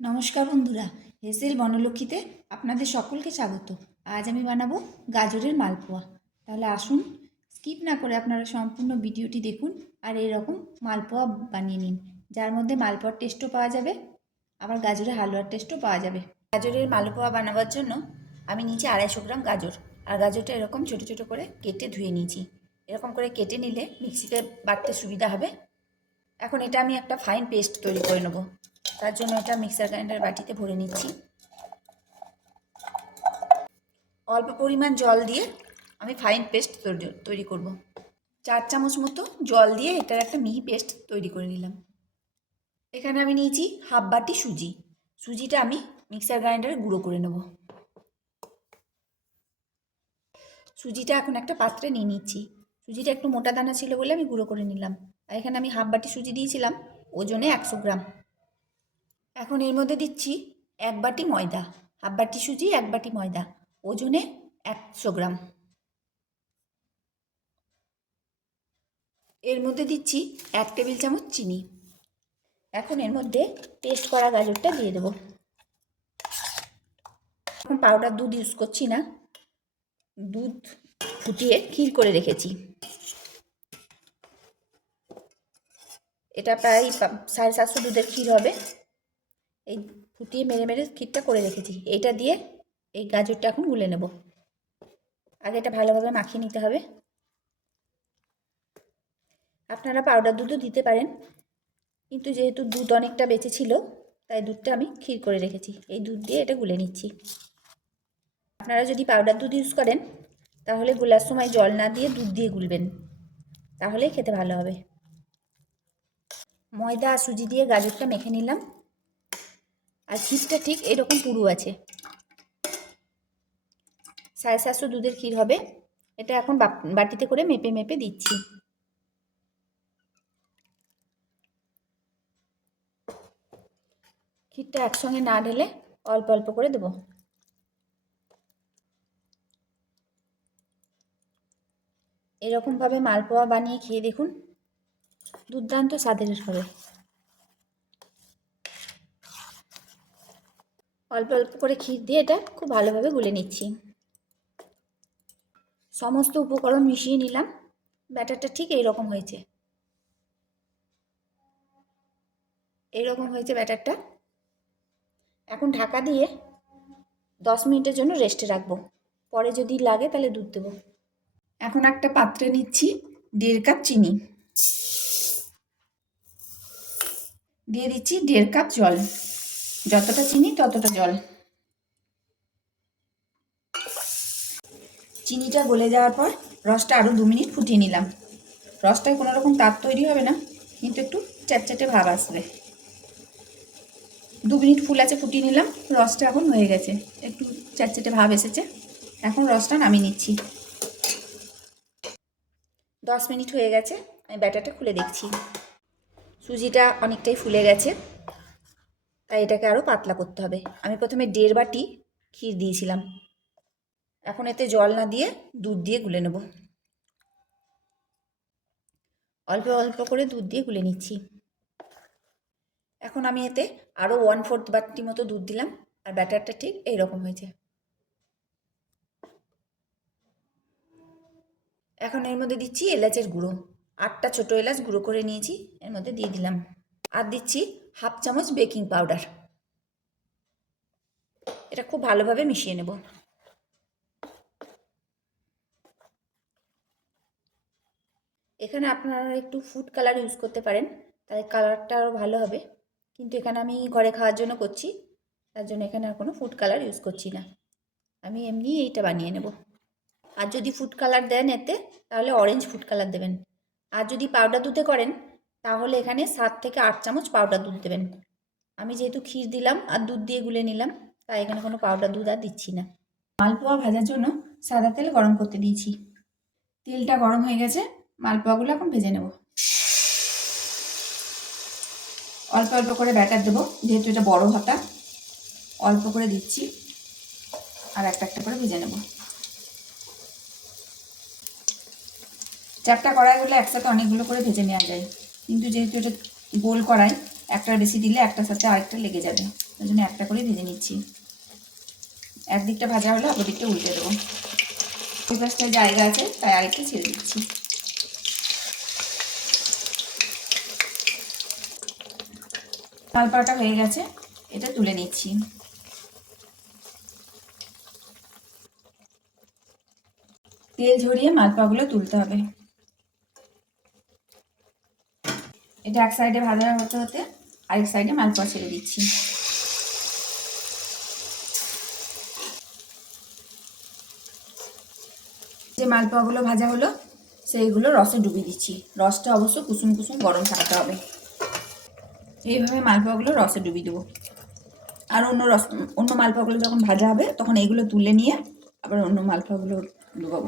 নমস্কার বন্ধুরা, হেসেল বনলক্ষ্মীতে আপনাদের সকলকে স্বাগত। আজ আমি বানাবো গাজরের মালপোয়া। তাহলে আসুন, স্কিপ না করে আপনারা সম্পূর্ণ ভিডিওটি দেখুন আর এরকম মালপোয়া বানিয়ে নিন, যার মধ্যে মালপোয়ার টেস্টও পাওয়া যাবে, আবার গাজরের হালুয়ার টেস্টও পাওয়া যাবে। গাজরের মালপোয়া বানাবার জন্য আমি নিয়েছি 250 গ্রাম গাজর। আর গাজরটা এরকম ছোটো ছোটো করে কেটে ধুয়ে নিয়েছি। এরকম করে কেটে নিলে মিক্সিতে বাটতে সুবিধা হবে। এখন এটা আমি একটা ফাইন পেস্ট তৈরি করে নেব। তার জন্য এটা মিক্সার গ্রাইন্ডার বাটিতে ভরে নিচ্ছি। অল্প পরিমাণ জল দিয়ে আমি ফাইন পেস্ট তৈরি করব। 4 চামচ মতো জল দিয়ে এটার একটা মিহি পেস্ট তৈরি করে নিলাম। এখানে আমি নিয়েছি হাফ বাটি সুজি। সুজিটা আমি মিক্সার গ্রাইন্ডারে গুঁড়ো করে নেব। সুজিটা এখন একটা পাত্রে নিয়ে নিচ্ছি। সুজিটা একটু মোটা দানা ছিল বলে আমি গুঁড়ো করে নিলাম। আর এখানে আমি হাফ বাটি সুজি দিয়েছিলাম, ওজনে 100 গ্রাম। এখন এর মধ্যে দিচ্ছি 1 বাটি ময়দা। হাফ বাটি সুজি, 1 বাটি ময়দা, ওজনে 100 গ্রাম। এর মধ্যে দিচ্ছি 1 টেবিল চামচ চিনি। এখন এর মধ্যে পেস্ট করা গাজরটা দিয়ে দেবো। এখন পাউডার দুধ ইউজ করছি না, দুধ ফুটিয়ে ক্ষীর করে রেখেছি। এটা প্রায় 750 দুধের ক্ষীর হবে। এই ফুটিয়ে মেরে মেরে ক্ষীরটা করে রেখেছি। এইটা দিয়ে এই গাজরটা এখন গুলে নেব। আগে এটা ভালোভাবে মাখিয়ে নিতে হবে। আপনারা পাউডার দুধও দিতে পারেন, কিন্তু যেহেতু দুধ অনেকটা বেঁচে ছিল তাই দুধটা আমি ক্ষীর করে রেখেছি। এই দুধ দিয়ে এটা গুলে নিচ্ছি। আপনারা যদি পাউডার দুধ ইউজ করেন তাহলে গুলার সময় জল না দিয়ে দুধ দিয়ে গুলবেন, তাহলেই খেতে ভালো হবে। ময়দা আর সুজি দিয়ে গাজরটা মেখে নিলাম। আর ক্ষীরটা ঠিক এরকম পুরু আছে। 750 দুধের ক্ষীর হবে। এটা এখন বাটিতে করে মেপে মেপে দিচ্ছি। ক্ষীরটা একসঙ্গে না ঢেলে অল্প অল্প করে দেবো। এরকমভাবে মালপোয়া বানিয়ে খেয়ে দেখুন, দুর্দান্ত স্বাদের হবে। অল্প অল্প করে ক্ষীর দিয়ে এটা খুব ভালোভাবে গুলে নিচ্ছি। সমস্ত উপকরণ মিশিয়ে নিলাম। ব্যাটারটা ঠিক এইরকম হয়েছে। এইরকম হয়েছে ব্যাটারটা। এখন ঢাকা দিয়ে 10 মিনিটের জন্য রেস্টে রাখবো। পরে যদি লাগে তাহলে দুধ দেবো। এখন একটা পাত্রে নিচ্ছি 1.5 কাপ চিনি, দিয়ে দিচ্ছি 1.5 কাপ জল। যতটা চিনি ততটা জল। চিনিটা গলে যাওয়ার পর রসটা আরও 2 মিনিট ফুটিয়ে নিলাম। রসটায় কোনো রকম তাপ তৈরি হবে না, কিন্তু একটু চ্যাটচ্যাটে ভাব আসবে। 2 মিনিট ফুল আছে ফুটিয়ে নিলাম। রসটা এখন হয়ে গেছে, একটু চ্যাটচ্যাটে ভাব এসেছে। এখন রসটা নামিয়ে নিচ্ছি। 10 মিনিট হয়ে গেছে। আমি ব্যাটারটা খুলে দেখছি। সুজিটা অনেকটাই ফুলে গেছে, তাই এটাকে আরও পাতলা করতে হবে। আমি প্রথমে 1.5 বাটি ক্ষীর দিয়েছিলাম। এখন এতে জল না দিয়ে দুধ দিয়ে গুলে নেব। অল্প অল্প করে দুধ দিয়ে গুলে নিচ্ছি। এখন আমি এতে আরও 1/4 বাটি মতো দুধ দিলাম। আর ব্যাটারটা ঠিক এইরকম হয়েছে। এখন এর মধ্যে দিচ্ছি এলাচের গুঁড়ো। 8টা ছোটো এলাচ গুঁড়ো করে নিয়েছি, এর মধ্যে দিয়ে দিলাম। আর দিচ্ছি হাফ চামচ বেকিং পাউডার। এটা খুব ভালোভাবে মিশিয়ে নেব। এখানে আপনারা একটু ফুড কালার ইউজ করতে পারেন, তাই কালারটা আরও ভালো হবে। কিন্তু এখানে আমি ঘরে খাওয়ার জন্য করছি, তার জন্য এখানে আর কোনো ফুড কালার ইউজ করছি না। আমি এমনি এইটা বানিয়ে নেব। আর যদি ফুড কালার দেন এতে, তাহলে অরেঞ্জ ফুড কালার দেবেন। আর যদি পাউডার দুধে করেন তাহলে এখানে 7 থেকে 8 চামচ পাউডার দুধ দেবেন। আমি যেহেতু ক্ষীর দিলাম আর দুধ দিয়ে গুলে নিলাম, তাই এখানে কোনো পাউডার দুধ আর দিচ্ছি না। মালপোয়া ভাজার জন্য সাদা তেল গরম করতে দিয়েছি। তেলটা গরম হয়ে গেছে, মালপোয়াগুলো এখন ভেজে নেব। অল্প অল্প করে ব্যাটার দেবো, যেহেতু এটা বড় হাতা, অল্প করে দিচ্ছি। আর একটা একটা করে ভেজে নেব। চারটা কড়াইগুলো একসাথে অনেকগুলো করে ভেজে নেওয়া যায়, কিন্তু যেহেতু এটা গোল কড়াই, একটার বেশি দিলে একটার সাথে আরেকটা লেগে যাবে। ওই জন্য একটা করে ভেজে নিচ্ছি। একদিকটা ভাজা হলে অপর দিকটা উল্টে দেবো। ওই পাশটা জায়গা আছে তাই আরেকটা ছেড়ে দিচ্ছি। মালপোয়াটা হয়ে গেছে, এটা তুলে নিচ্ছি। তেল ঝরিয়ে মালপোয়াগুলো তুলতে হবে। এটা এক সাইডে ভাজা হতে হতে আরেক সাইডে মালপোয়া ছেড়ে দিচ্ছি। যে মালপোয়াগুলো ভাজা হলো সেইগুলো রসে ডুবিয়ে দিচ্ছি। রসটা অবশ্য কুসুম কুসুম গরম থাকতে হবে। এইভাবে মালপোয়াগুলো রসে ডুবিয়ে দেবো। আর অন্য মালপোয়াগুলো যখন ভাজা হবে তখন এইগুলো তুলে নিয়ে আবার অন্য মালপোয়াগুলো ডুবাবো।